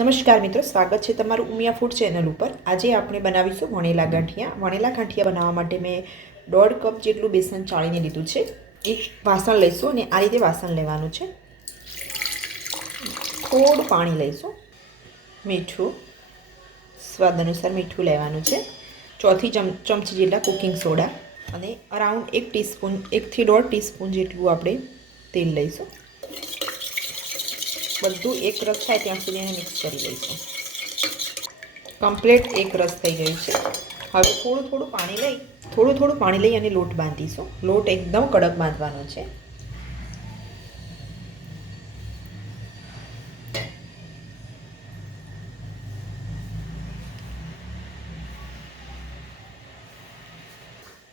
નમસ્કાર મિત્રો, સ્વાગત છે તમારું ઉમિયા ફૂડ ચેનલ ઉપર. આજે આપણે બનાવીશું વણેલા ગાંઠિયા. વણેલા ગાંઠિયા બનાવવા માટે મેં દોઢ કપ જેટલું બેસન ચાળીને લીધું છે. એક વાસણ લઈશું અને આ રીતે વાસણ લેવાનું છે. થોડું પાણી લઈશું. મીઠું. સ્વાદ અનુસાર મીઠું લેવાનું છે. ચોથી ચમ, ચમચી જેટલા કુકિંગ સોડા અને અરાઉન્ડ એક ટીસ્પૂન એકથી દોઢ ટીસ્પૂન જેટલું આપણે તેલ લઈશું. બધું એક રસ થાય ત્યાં સુધી એને મિક્સ કરી લઈશું. કમ્પ્લીટ એક રસ થઈ ગયું છે. હવે થોડું થોડું પાણી લઈ, થોડું થોડું પાણી લઈ અને લોટ બાંધીશું. લોટ એકદમ કડક બાંધવાનો છે.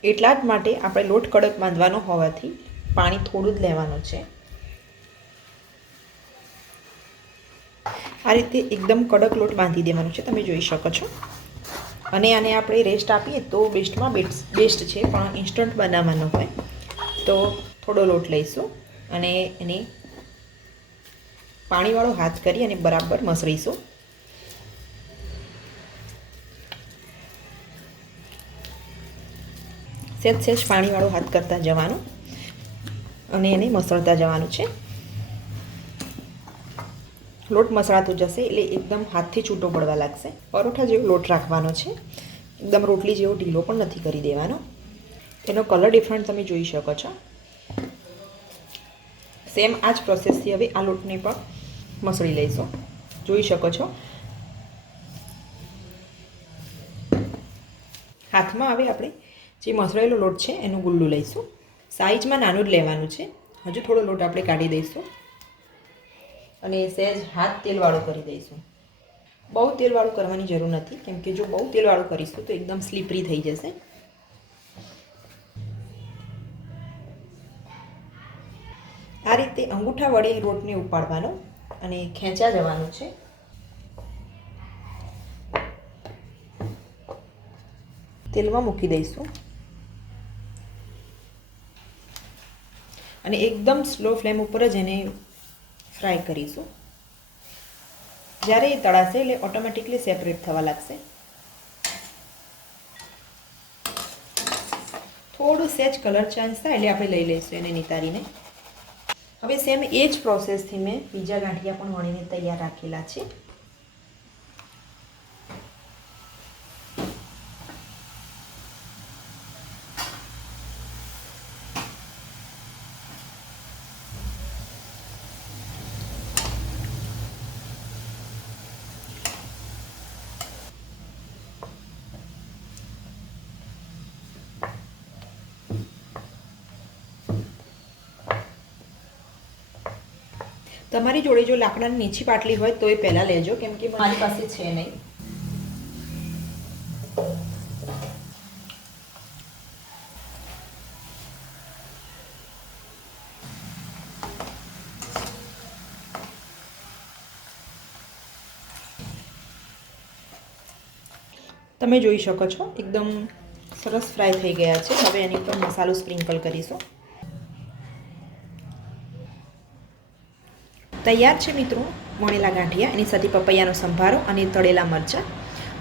એટલા જ માટે આપણે લોટ કડક બાંધવાનો હોવાથી પાણી થોડું જ લેવાનું છે. આ રીતે એકદમ કડક લોટ બાંધી દેવાનો છે, તમે જોઈ શકો છો. અને આને આપણે રેસ્ટ આપીએ તો બેસ્ટમાં બેસ્ટ બેસ્ટ છે, પણ ઇન્સ્ટન્ટ બનાવવાનો હોય. તો થોડો લોટ લઈશું અને એને પાણીવાળો હાથ કરી અને બરાબર મસળીશું. સહેજ સહેજ પાણીવાળો હાથ કરતા જવાનું અને એને મસળતા જવાનું છે. લોટ મસળાતો જશે એટલે એકદમ હાથથી છૂટો પડવા લાગશે. પરોઠા જેવો લોટ રાખવાનો છે. એકદમ રોટલી જેવો ઢીલો પણ નથી કરી દેવાનો. એનો કલર ડિફરન્ટ તમે જોઈ શકો છો. સેમ આ જ પ્રોસેસથી હવે આ લોટને પણ મસળી લઈશું. જોઈ શકો છો. હાથમાં હવે આપણે જે મસળેલો લોટ છે એનું ગુલ્લું લઈશું. સાઈઝમાં નાનું જ લેવાનું છે. હજુ થોડો લોટ આપણે કાઢી દઈશું. અને સહેજ હાથ તેલવાળું કરી દઈશું. બહુ તેલવાળું કરવાની જરૂર નથી, કેમ કે જો બહુ તેલવાળું કરીશું તો એકદમ સ્લીપરી થઈ જશે. આ રીતે અંગૂઠા વડે રોટને ઉપાડવાનો અને ખેંચા જવાનું છે. તેલમાં મૂકી દઈશું. અને એકદમ સ્લો ફ્લેમ ઉપર જ એને ફ્રાય કરીશું. જ્યારે એ તળાશે એટલે ઓટોમેટિકલી સેપરેટ થવા લાગશે. થોડું સેજ કલર ચેન્જ થાય એટલે આપણે લઈ લઈશું એને નિતારીને. હવે સેમ એ જ પ્રોસેસથી મેં બીજા ગાંઠિયા પણ વણીને તૈયાર રાખેલા છે. તમારી જોડે જો લાકડાની નીચી પાટલી હોય તો એ પહેલાં લેજો કેમ કે મારી પાસે છે નહીં. તમે જોઈ શકો છો એકદમ સરસ ફ્રાય થઈ ગયા છે. હવે એની ઉપર મસાલો સ્પ્રિંકલ કરીશું. તૈયાર છે મિત્રો વણેલા ગાંઠિયા, એની સાથે પપૈયાનો સંભારો અને તળેલા મરચાં.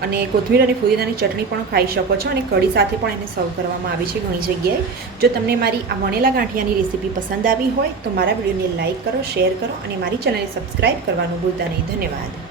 અને કોથમીર અને ફુદીનાની ચટણી પણ ખાઈ શકો છો અને કઢી સાથે પણ એને સર્વ કરવામાં આવી છે ઘણી જગ્યાએ. જો તમને મારી આ વણેલા ગાંઠિયાની રેસીપી પસંદ આવી હોય તો મારા વિડીયોને લાઇક કરો, શેર કરો અને મારી ચેનલને સબસ્ક્રાઈબ કરવાનું ભૂલતા નહીં. ધન્યવાદ.